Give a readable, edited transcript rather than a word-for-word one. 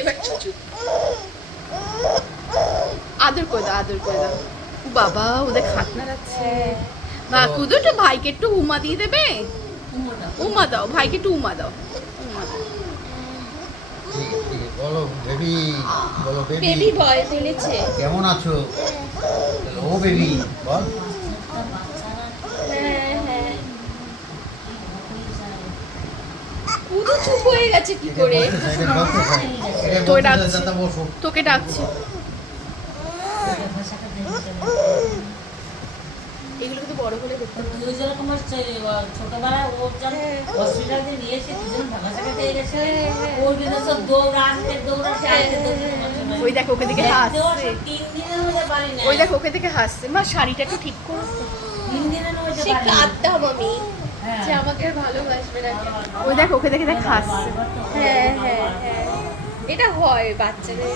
এবার চুচু আদর করে দাও, আদর করে দাও। বাবা ওদের খাট নাড়াচ্ছে। মা কুদু তো ভাইকে একটু উমা দিয়ে দেবে। উমা দাও ভাইকে, একটু উমা দাও। উমা দাও। বলো বেবি, বলো বেবি বেবি। বয় বলেছে। কেমন আছো? ও বেবি বল। হ্যাঁ হ্যাঁ। কুদু চুপ হয়ে গেছে কি করে? তোকে ডাকছে, তোকে ডাকছে। এগুলো তো বড় হলে করতে হবে। তুই যেরকম ছোটবেলায় ওর যখন হসপিটাল দিয়ে নিয়ে এসে দুজন ভাগাসাকা পেয়ে গেছে, ওর কিন্তু সব দৌড়া হাতে দৌড়া চাইতে ওই দেখো ওকে দেখে হাসছে। 3 দিনের মধ্যে পারি না। ওই দেখো ওকে দেখে হাসছে। মা শাড়িটা একটু ঠিক করো। 3 দিনের মধ্যে সে পারি না। কাঁদতাম আমি হ্যাঁ। যে আমাকে আর ভালোবাসবে না। ওই দেখো ওকে দেখে হাসছে। হ্যাঁ হ্যাঁ হ্যাঁ, এটা হয় বাচ্চাদের।